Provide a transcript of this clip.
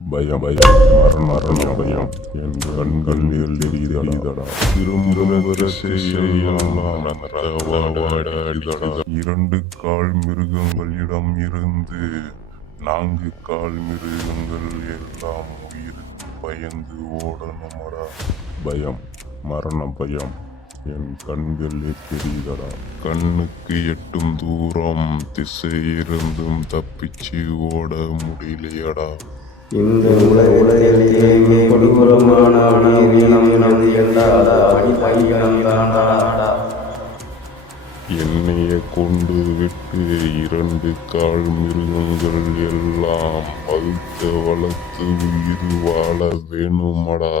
பயம் பயம் மரண பயம் என் கண்களில் தெரியுதடா. திரும்ப செய்யலாம் இரண்டு கால் மிருகங்களிடம் இருந்து 4 கால் மிருகங்கள் எல்லாம் உயிருக்கு பயந்து ஓடணுமடா. பயம் மரண பயம் என் கண்களே தெரியுதடா. கண்ணுக்கு எட்டும் தூரம் திசையிருந்தும் தப்பிச்சு ஓட முடியலையடா. இந்த உலகத்திலேயே கொடூரமான உயிரினம் என்னைய கொண்டு விட்டு 2 கால் மிருகங்கள் எல்லாம் வளர்த்து உயிர் வாழ வேணுமடா.